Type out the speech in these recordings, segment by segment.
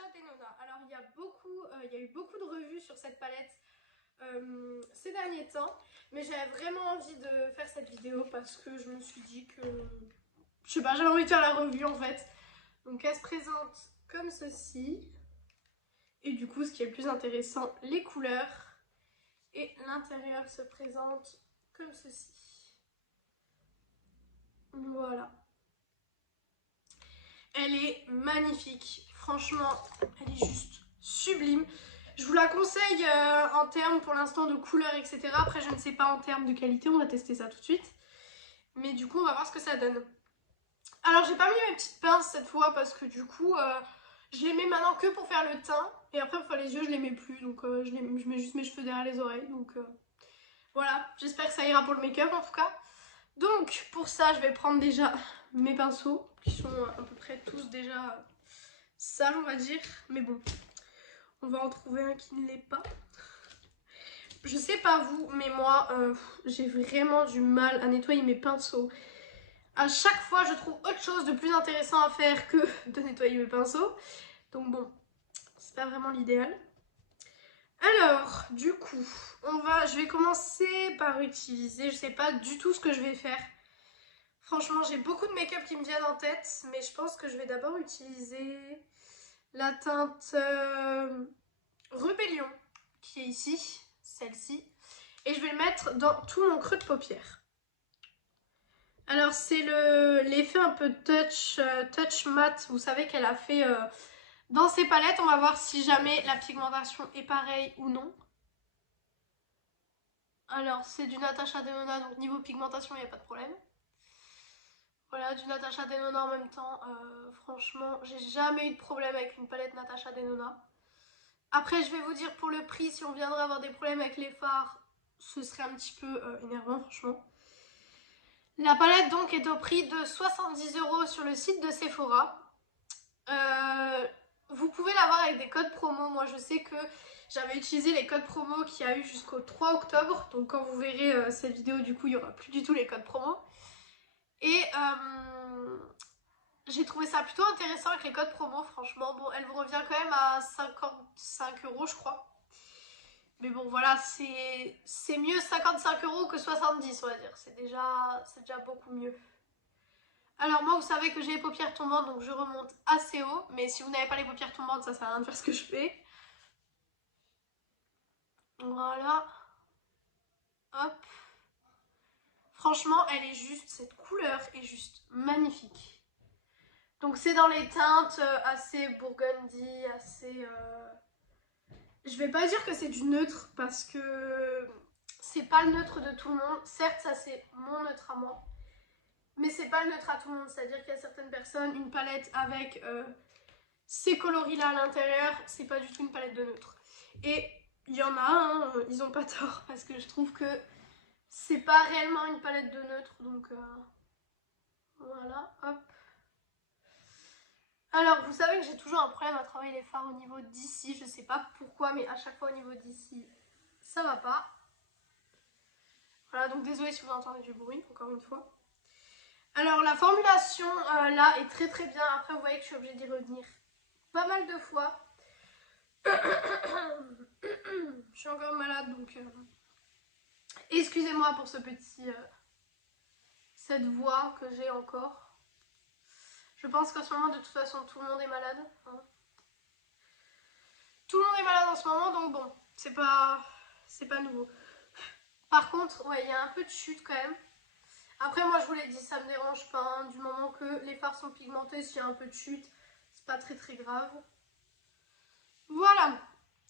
Natasha Denona. Alors il y a eu beaucoup de revues sur cette palette ces derniers temps, mais j'avais vraiment envie de faire cette vidéo parce que je me suis dit que, je sais pas, j'avais envie de faire la revue en fait. Donc elle se présente comme ceci, et du coup ce qui est le plus intéressant, les couleurs, et l'intérieur se présente comme ceci. Voilà. Elle est magnifique, franchement, elle est juste sublime. Je vous la conseille en termes pour l'instant de couleurs, etc. Après, je ne sais pas en termes de qualité, on va tester ça tout de suite. Mais du coup, on va voir ce que ça donne. Alors, j'ai pas mis mes petites pinces cette fois parce que du coup, je les mets maintenant que pour faire le teint. Et après, pour faire les yeux, je les mets plus. Donc, je mets juste mes cheveux derrière les oreilles. Donc, voilà, j'espère que ça ira pour le make-up en tout cas. Donc, pour ça, je vais prendre déjà mes pinceaux qui sont à peu près tous déjà sales, on va dire. Mais bon, on va en trouver un qui ne l'est pas. Je sais pas vous, mais moi, j'ai vraiment du mal à nettoyer mes pinceaux. À chaque fois, je trouve autre chose de plus intéressant à faire que de nettoyer mes pinceaux. Donc bon, c'est pas vraiment l'idéal. Alors, du coup, je vais commencer par utiliser, je sais pas du tout ce que je vais faire. Franchement, j'ai beaucoup de make-up qui me viennent en tête, mais je pense que je vais d'abord utiliser la teinte Rebellion, qui est ici, celle-ci. Et je vais le mettre dans tout mon creux de paupière. Alors c'est l'effet un peu touch matte, vous savez qu'elle a fait dans ses palettes. On va voir si jamais la pigmentation est pareille ou non. Alors c'est du Natasha Denona, donc niveau pigmentation il n'y a pas de problème. Voilà, du Natasha Denona en même temps. Franchement, j'ai jamais eu de problème avec une palette Natasha Denona. Après je vais vous dire pour le prix, si on viendrait avoir des problèmes avec les fards, ce serait un petit peu énervant franchement. La palette donc est au prix de 70 € sur le site de Sephora. Vous pouvez l'avoir avec des codes promo. Moi je sais que j'avais utilisé les codes promo qu'il y a eu jusqu'au 3 octobre. Donc quand vous verrez cette vidéo, du coup il n'y aura plus du tout les codes promo. Et j'ai trouvé ça plutôt intéressant avec les codes promo, franchement. Bon, elle vous revient quand même à 55 € je crois. Mais bon voilà, c'est mieux 55 € que 70, on va dire. C'est déjà beaucoup mieux. Alors moi vous savez que j'ai les paupières tombantes, donc je remonte assez haut. Mais si vous n'avez pas les paupières tombantes, ça sert à rien de faire ce que je fais. Voilà. Hop. Franchement elle est juste, cette couleur est juste magnifique. Donc c'est dans les teintes assez burgundy, assez... Je vais pas dire que c'est du neutre parce que c'est pas le neutre de tout le monde. Certes ça c'est mon neutre à moi. Mais c'est pas le neutre à tout le monde, c'est-à-dire qu'il y a certaines personnes, une palette avec ces coloris-là à l'intérieur, c'est pas du tout une palette de neutre. Et il y en a, hein, ils ont pas tort, parce que je trouve que c'est pas réellement une palette de neutre, donc voilà, hop. Alors, vous savez que j'ai toujours un problème à travailler les fards au niveau d'ici, je sais pas pourquoi, mais à chaque fois au niveau d'ici, ça va pas. Voilà, donc désolée si vous entendez du bruit, encore une fois. Alors la formulation là est très très bien. Après vous voyez que je suis obligée d'y revenir pas mal de fois. Je suis encore malade donc excusez-moi pour cette voix que j'ai encore. Je pense qu'en ce moment de toute façon tout le monde est malade. Hein. Tout le monde est malade en ce moment donc bon, c'est pas nouveau. Par contre, ouais, il y a un peu de chute quand même. Après moi je vous l'ai dit, ça me dérange pas, hein, du moment que les fards sont pigmentés, s'il y a un peu de chute, c'est pas très très grave. Voilà,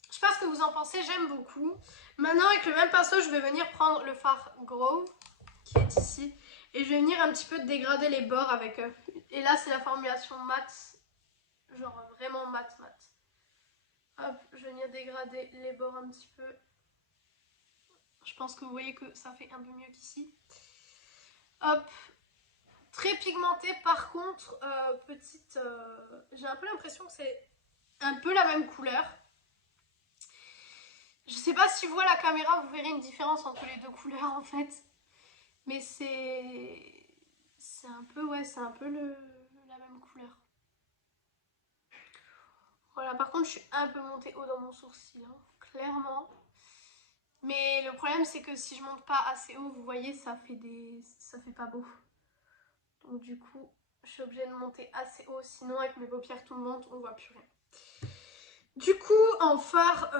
je sais pas ce que vous en pensez, j'aime beaucoup. Maintenant avec le même pinceau, je vais venir prendre le fard Grow, qui est ici. Et je vais venir un petit peu dégrader les bords avec... et là c'est la formulation mat, genre vraiment mat. Hop, je vais venir dégrader les bords un petit peu. Je pense que vous voyez que ça fait un peu mieux qu'ici. Hop, très pigmenté par contre, j'ai un peu l'impression que c'est un peu la même couleur. Je sais pas si vous à la caméra vous verrez une différence entre les deux couleurs en fait. Mais c'est un peu, ouais, c'est un peu la même couleur. Voilà, par contre je suis un peu montée haut dans mon sourcil, hein, clairement. Mais le problème c'est que si je monte pas assez haut, vous voyez, ça fait pas beau. Donc du coup, je suis obligée de monter assez haut, sinon avec mes paupières tombantes, on voit plus rien. Du coup, en fard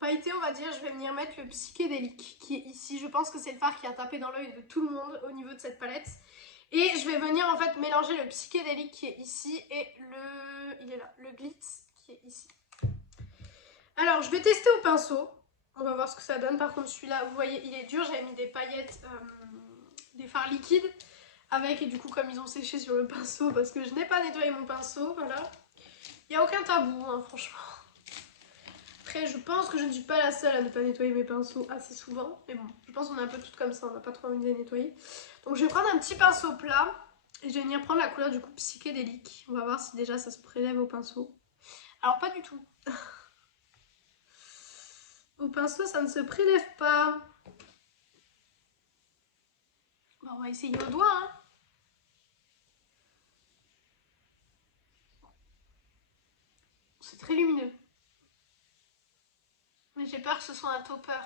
pailleté, on va dire, je vais venir mettre le psychédélique qui est ici. Je pense que c'est le fard qui a tapé dans l'œil de tout le monde au niveau de cette palette. Et je vais venir en fait mélanger le psychédélique qui est ici et il est là, le glitz qui est ici. Alors, je vais tester au pinceau. On va voir ce que ça donne. Par contre, celui-là, vous voyez, il est dur. J'avais mis des paillettes, des fards liquides avec. Et du coup, comme ils ont séché sur le pinceau, parce que je n'ai pas nettoyé mon pinceau, voilà. Il n'y a aucun tabou, hein, franchement. Après, je pense que je ne suis pas la seule à ne pas nettoyer mes pinceaux assez souvent. Mais bon, je pense qu'on est un peu toutes comme ça. On n'a pas trop envie de les nettoyer. Donc, je vais prendre un petit pinceau plat. Et je vais venir prendre la couleur du coup psychédélique. On va voir si déjà ça se prélève au pinceau. Alors, pas du tout. Au pinceau, ça ne se prélève pas. Bon, on va essayer au doigt, hein. C'est très lumineux. Mais j'ai peur que ce soit un topper.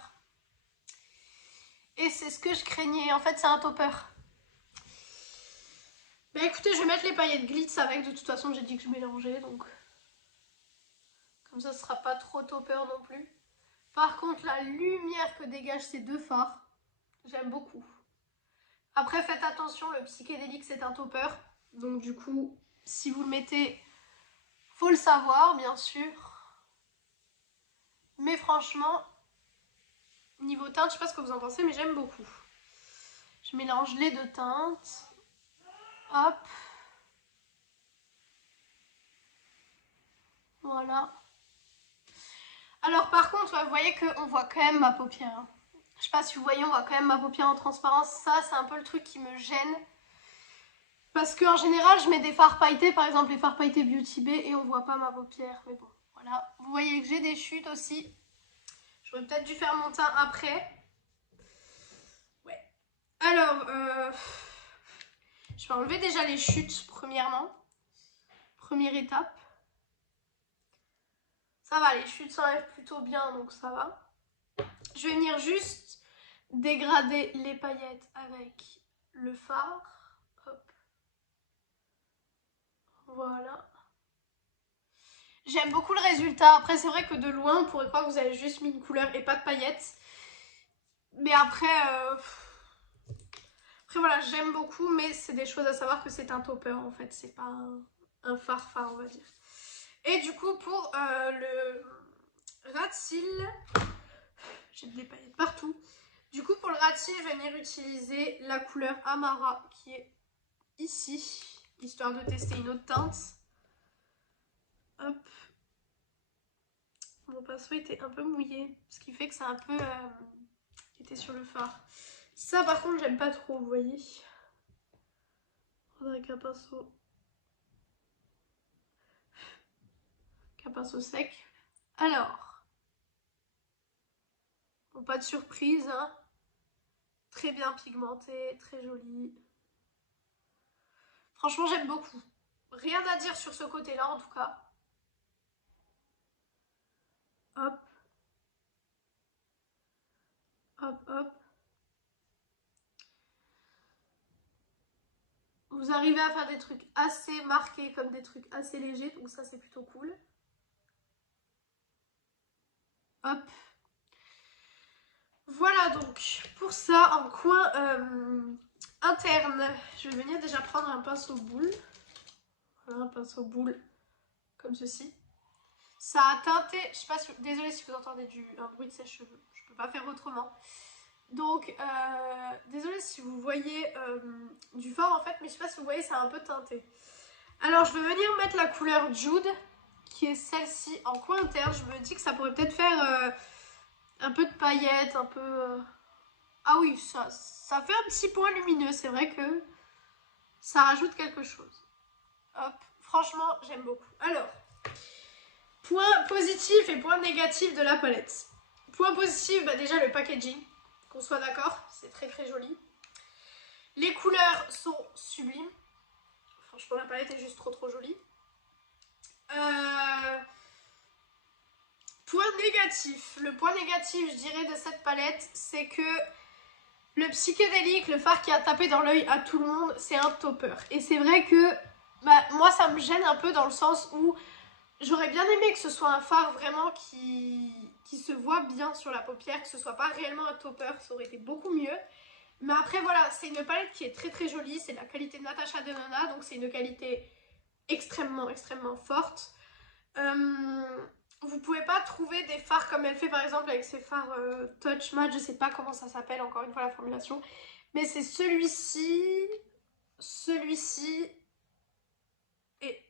Et c'est ce que je craignais. En fait, c'est un topper. Bah écoutez, je vais mettre les paillettes glitz avec. De toute façon, j'ai dit que je mélangeais. Donc, comme ça, ce sera pas trop topper non plus. Par contre, la lumière que dégagent ces deux fards, j'aime beaucoup. Après, faites attention, le psychédélique, c'est un topper. Donc du coup, si vous le mettez, faut le savoir, bien sûr. Mais franchement, niveau teinte, je sais pas ce que vous en pensez, mais j'aime beaucoup. Je mélange les deux teintes. Hop. Voilà. Alors par contre, vous voyez qu'on voit quand même ma paupière. Je sais pas si vous voyez, on voit quand même ma paupière en transparence. Ça, c'est un peu le truc qui me gêne. Parce qu'en général, je mets des fards pailletés, par exemple les fards pailletés Beauty Bay, et on voit pas ma paupière. Mais bon, voilà. Vous voyez que j'ai des chutes aussi. J'aurais peut-être dû faire mon teint après. Ouais. Alors, je vais enlever déjà les chutes, premièrement. Première étape. Ça va, les chutes s'enlèvent plutôt bien, donc ça va. Je vais venir juste dégrader les paillettes avec le fard. Hop. Voilà. J'aime beaucoup le résultat. Après, c'est vrai que de loin, on pourrait croire que vous avez juste mis une couleur et pas de paillettes. Mais après, voilà, j'aime beaucoup, mais c'est des choses à savoir que c'est un topper en fait. C'est pas un fard, on va dire. Et du coup, pour le ras de cils, j'ai des paillettes partout. Du coup, pour le ras de cils, je vais venir utiliser la couleur Amara qui est ici, histoire de tester une autre teinte. Hop. Mon pinceau était un peu mouillé, ce qui fait que ça a un peu été sur le fard. Ça, par contre, j'aime pas trop, vous voyez. Faudrait qu'un pinceau sec. Alors, bon, pas de surprise, hein. Très bien pigmenté, très joli. Franchement, j'aime beaucoup. Rien à dire sur ce côté-là, en tout cas. Hop. Hop, hop. Vous arrivez à faire des trucs assez marqués comme des trucs assez légers, donc ça c'est plutôt cool. Hop. Voilà donc pour ça en coin interne, je vais venir déjà prendre un pinceau boule. Voilà, un pinceau boule comme ceci. Ça a teinté, je sais pas si, désolée si vous entendez un bruit de sèche-cheveux, je peux pas faire autrement. Donc désolée si vous voyez du fard en fait, mais je sais pas si vous voyez, ça a un peu teinté. Alors je vais venir mettre la couleur Jude, qui est celle-ci en coin interne. Je me dis que ça pourrait peut-être faire un peu de paillettes, un peu... Ah oui, ça fait un petit point lumineux, c'est vrai que ça rajoute quelque chose. Hop, franchement, j'aime beaucoup. Alors, point positif et point négatif de la palette. Point positif, bah déjà le packaging, qu'on soit d'accord, c'est très très joli. Les couleurs sont sublimes. Franchement, la palette est juste trop trop jolie. Point négatif. Le point négatif, je dirais, de cette palette, c'est que le psychédélique, le fard qui a tapé dans l'œil à tout le monde, c'est un topper. Et c'est vrai que moi, ça me gêne un peu dans le sens où j'aurais bien aimé que ce soit un fard vraiment qui se voit bien sur la paupière, que ce soit pas réellement un topper, ça aurait été beaucoup mieux. Mais après, voilà, c'est une palette qui est très très jolie, c'est la qualité de Natasha Denona, donc c'est une qualité extrêmement forte. Vous pouvez pas trouver des fards comme elle fait par exemple avec ses fards Touch Matte, je sais pas comment ça s'appelle encore une fois la formulation, mais c'est celui-ci et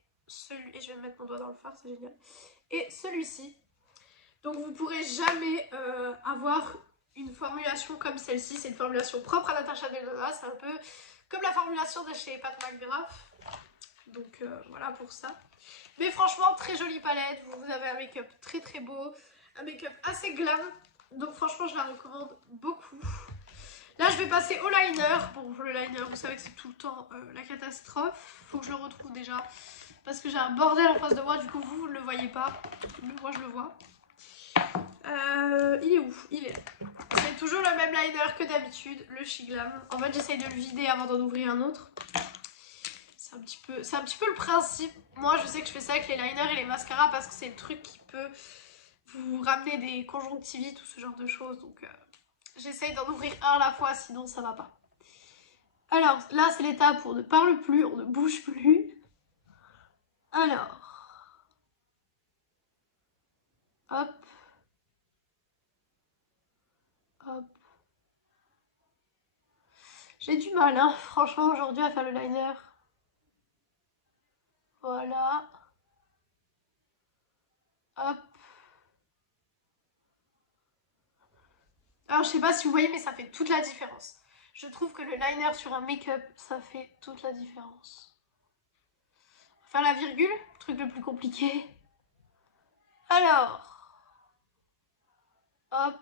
et je vais mettre mon doigt dans le fard, c'est génial, et celui-ci. Donc vous pourrez jamais avoir une formulation comme celle-ci, c'est une formulation propre à Natasha Denona, c'est un peu comme la formulation de chez Pat McGrath. Donc voilà pour ça. Mais franchement, très jolie palette. Vous avez un make-up très très beau. Un make-up assez glam. Donc franchement, je la recommande beaucoup. Là, je vais passer au liner. Bon, le liner, vous savez que c'est tout le temps la catastrophe. Faut que je le retrouve déjà. Parce que j'ai un bordel en face de moi. Du coup, vous ne le voyez pas. Mais moi, je le vois. Il est où? Il est là. C'est toujours le même liner que d'habitude. Le Shiglam. En fait, j'essaye de le vider avant d'en ouvrir un autre. C'est un petit peu le principe. Moi, je sais que je fais ça avec les liners et les mascaras parce que c'est le truc qui peut vous ramener des conjonctivites ou ce genre de choses. Donc, j'essaye d'en ouvrir un à la fois, sinon ça va pas. Alors, là, c'est l'étape où on ne parle plus, on ne bouge plus. Alors, hop, hop. J'ai du mal, hein, franchement, aujourd'hui, à faire le liner. Voilà. Hop. Alors, je sais pas si vous voyez, mais ça fait toute la différence. Je trouve que le liner sur un make-up, ça fait toute la différence. Faire la virgule, truc le plus compliqué. Alors, hop,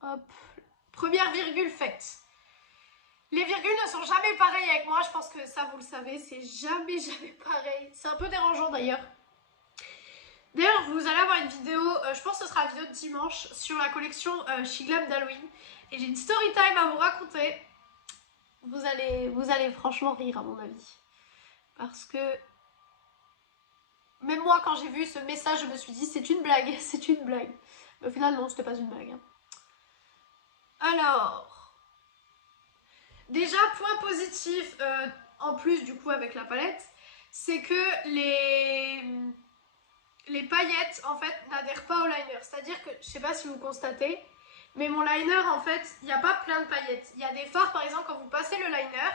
hop. Première virgule faite. Les virgules ne sont jamais pareilles avec moi, je pense que ça vous le savez, c'est jamais pareil. C'est un peu dérangeant d'ailleurs. D'ailleurs, vous allez avoir une vidéo, je pense que ce sera la vidéo de dimanche, sur la collection Shiglam d'Halloween. Et j'ai une story time à vous raconter. Vous allez franchement rire à mon avis. Parce que même moi, quand j'ai vu ce message, je me suis dit c'est une blague, c'est une blague. Mais au final, non, c'était pas une blague. Hein. Alors, déjà, point positif, en plus du coup avec la palette, c'est que les paillettes en fait n'adhèrent pas au liner. C'est-à-dire que, je sais pas si vous constatez, mais mon liner en fait, il n'y a pas plein de paillettes. Il y a des fards par exemple, quand vous passez le liner,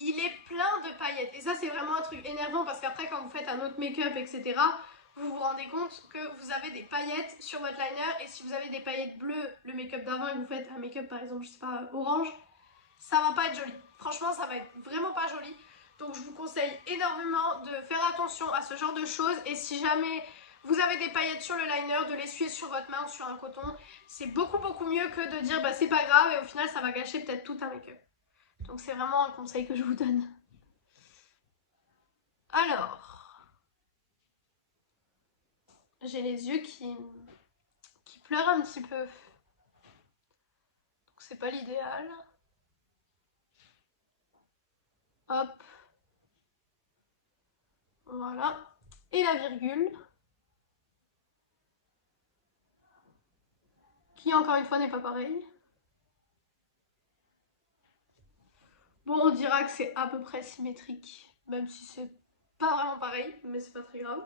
il est plein de paillettes. Et ça c'est vraiment un truc énervant parce qu'après quand vous faites un autre make-up, etc., vous vous rendez compte que vous avez des paillettes sur votre liner. Et si vous avez des paillettes bleues, le make-up d'avant, et que vous faites un make-up par exemple, je sais pas, orange, ça va pas être joli. Franchement, ça va être vraiment pas joli. Donc je vous conseille énormément de faire attention à ce genre de choses. Et si jamais vous avez des paillettes sur le liner, de l'essuyer sur votre main ou sur un coton. C'est beaucoup mieux que de dire bah c'est pas grave et au final ça va gâcher peut-être tout un make-up. Donc c'est vraiment un conseil que je vous donne. Alors, j'ai les yeux qui pleurent un petit peu. Donc c'est pas l'idéal. Hop. Voilà. Et la virgule. Qui encore une fois n'est pas pareil. Bon, on dira que c'est à peu près symétrique. Même si c'est pas vraiment pareil, mais c'est pas très grave.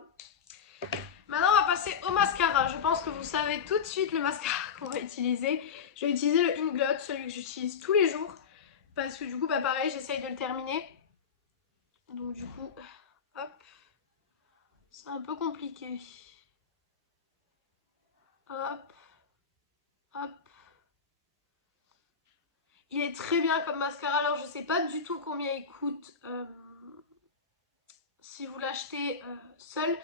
Maintenant, on va passer au mascara. Je pense que vous savez tout de suite le mascara qu'on va utiliser. Je vais utiliser le Inglot, celui que j'utilise tous les jours. Parce que du coup, bah pareil, j'essaye de le terminer. Donc du coup, hop. C'est un peu compliqué. Hop. Hop. Il est très bien comme mascara. Alors, je sais pas du tout combien il coûte si vous l'achetez seul.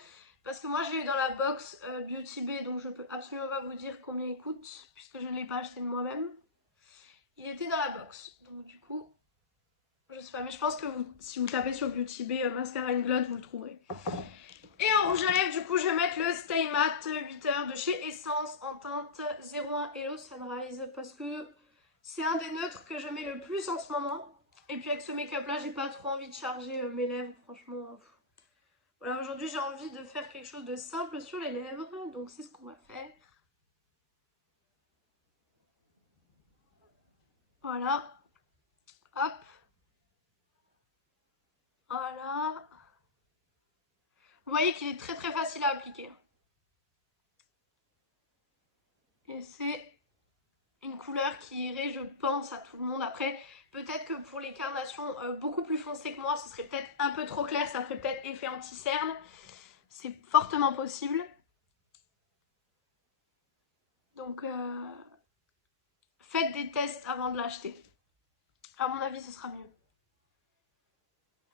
Parce que moi, je l'ai eu dans la box Beauty Bay. Donc, je peux absolument pas vous dire combien il coûte. Puisque je ne l'ai pas acheté de moi-même. Il était dans la box. Donc, du coup, Je sais pas, mais je pense que si vous tapez sur Beauty Bay mascara in glotte, vous le trouverez. Et en rouge à lèvres, du coup, je vais mettre le Stay Matte 8 heures de chez Essence en teinte 01 Hello Sunrise parce que c'est un des neutres que je mets le plus en ce moment. Et puis avec ce make-up là, j'ai pas trop envie de charger mes lèvres, franchement. Voilà, aujourd'hui j'ai envie de faire quelque chose de simple sur les lèvres, donc c'est ce qu'on va faire. Voilà. Hop. Voilà. Vous voyez qu'il est très très facile à appliquer. Et c'est une couleur qui irait, je pense, à tout le monde. Après, peut-être que pour les carnations beaucoup plus foncées que moi, ce serait peut-être un peu trop clair, ça ferait peut-être effet anti-cerne. C'est fortement possible. Donc, faites des tests avant de l'acheter. À mon avis, ce sera mieux.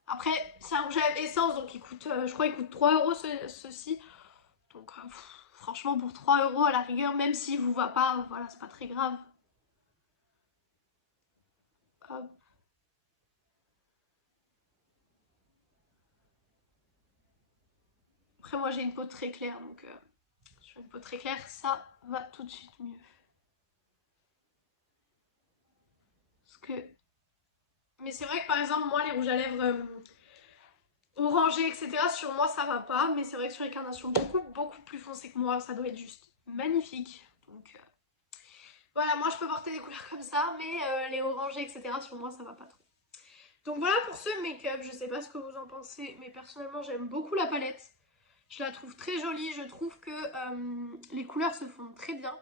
Après, c'est un rouge à lèvres Essence, donc il coûte, je crois qu'il coûte 3 € ceci. Donc, franchement, pour 3 € à la rigueur, même s'il vous va pas, voilà, c'est pas très grave. Hop. Après, moi, j'ai une peau très claire, donc sur une peau très claire, ça va tout de suite mieux. Parce que... Mais c'est vrai que, par exemple, moi, les rouges à lèvres orangés, etc., sur moi, ça va pas. Mais c'est vrai que sur les carnations beaucoup plus foncées que moi, ça doit être juste magnifique. Donc, voilà, moi, je peux porter des couleurs comme ça, mais les orangés, etc., sur moi, ça va pas trop. Donc voilà pour ce make-up, je sais pas ce que vous en pensez, mais personnellement j'aime beaucoup la palette. Je la trouve très jolie, je trouve que les couleurs se font très bien.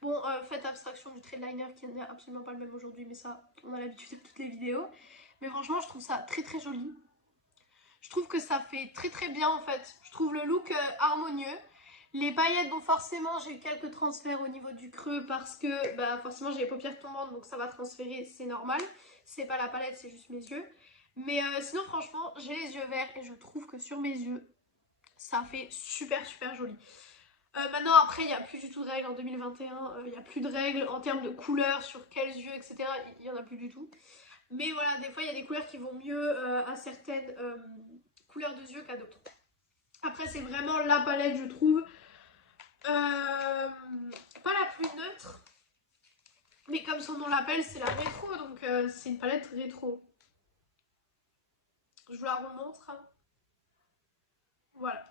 Bon, faites abstraction du trait de liner qui n'est absolument pas le même aujourd'hui, mais ça, on a l'habitude de toutes les vidéos. Mais franchement, je trouve ça très très joli. Je trouve que ça fait très très bien en fait. Je trouve le look harmonieux. Les paillettes, bon forcément j'ai eu quelques transferts au niveau du creux parce que bah, forcément j'ai les paupières tombantes, donc ça va transférer, c'est normal. C'est pas la palette, c'est juste mes yeux. Mais sinon franchement j'ai les yeux verts et je trouve que sur mes yeux ça fait super joli. Maintenant après il n'y a plus du tout de règles en 2021, il n'y a plus de règles en termes de couleurs, sur quels yeux, etc. Il n'y en a plus du tout. Mais voilà, des fois il y a des couleurs qui vont mieux à certaines couleurs de yeux qu'à d'autres. Après c'est vraiment la palette je trouve. Pas la plus neutre, mais comme son nom l'appelle, c'est la rétro, donc c'est une palette rétro. Je vous la remontre. Voilà.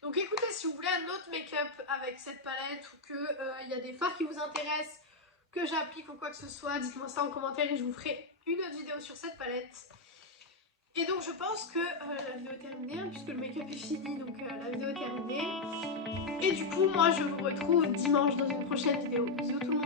Donc écoutez, si vous voulez un autre make-up avec cette palette ou qu'il y a des fards qui vous intéressent, que j'applique ou quoi que ce soit, dites-moi ça en commentaire et je vous ferai une autre vidéo sur cette palette. Et donc je pense que la vidéo est terminée, hein, puisque le make-up est fini, donc la vidéo est terminée. Et du coup, moi je vous retrouve dimanche dans une prochaine vidéo. Bisous tout le monde.